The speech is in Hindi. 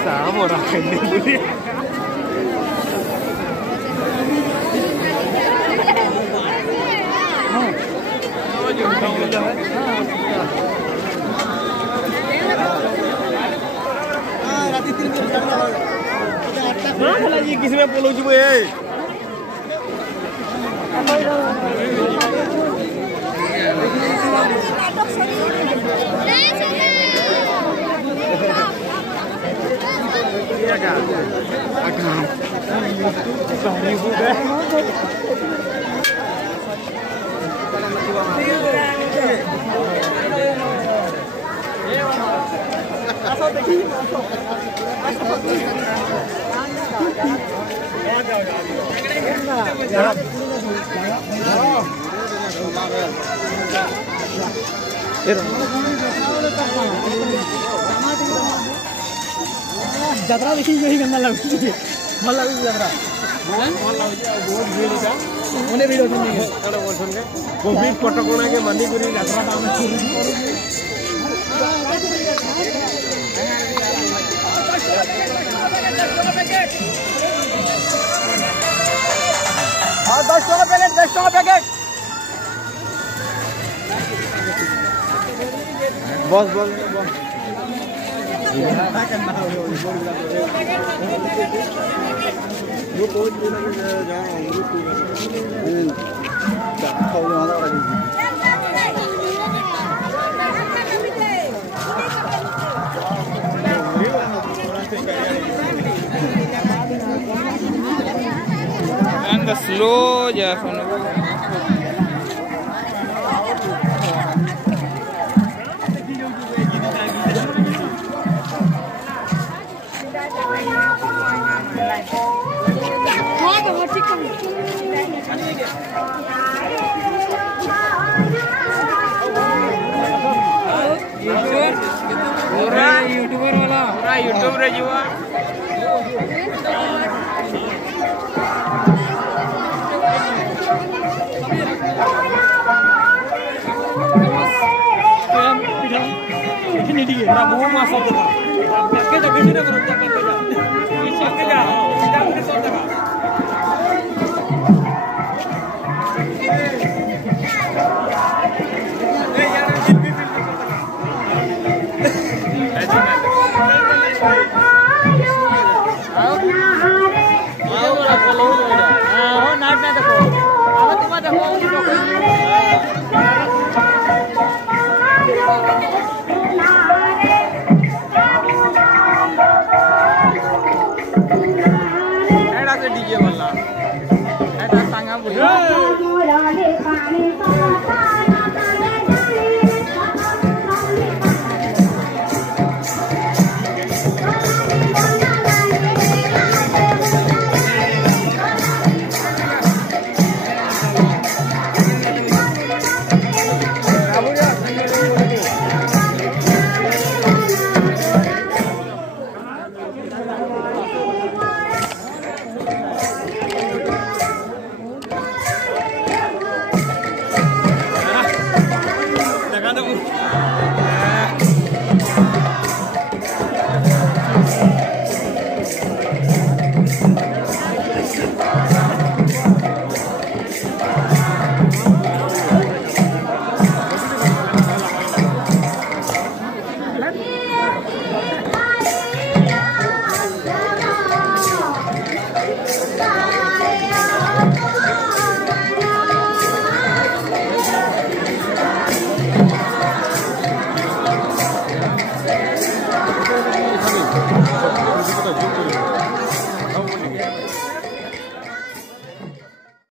Sama orang ini boleh. Mana lagi kisahnya pulau cuma ya? Iya kan? Agam. Sorry sudah. Jatra देखी यही गंदा लग रही है मला भी जत्रा मला बहुत भीड़ का उन्हें वीडियो सुनने के चलो बोल सुन के कोविड कटकणा के मणिपुरी जत्रा का हम और 10 टका पैकेट बस वो कोई and the slow यूट्यूबर वाला पूरा यूट्यूब रे जुआ ini dia mau masuk ke kita gini dah kurang tak kerja ini kerja tidak boleh sortir DJ वाला ऐसा सांगा बोलो Gracias.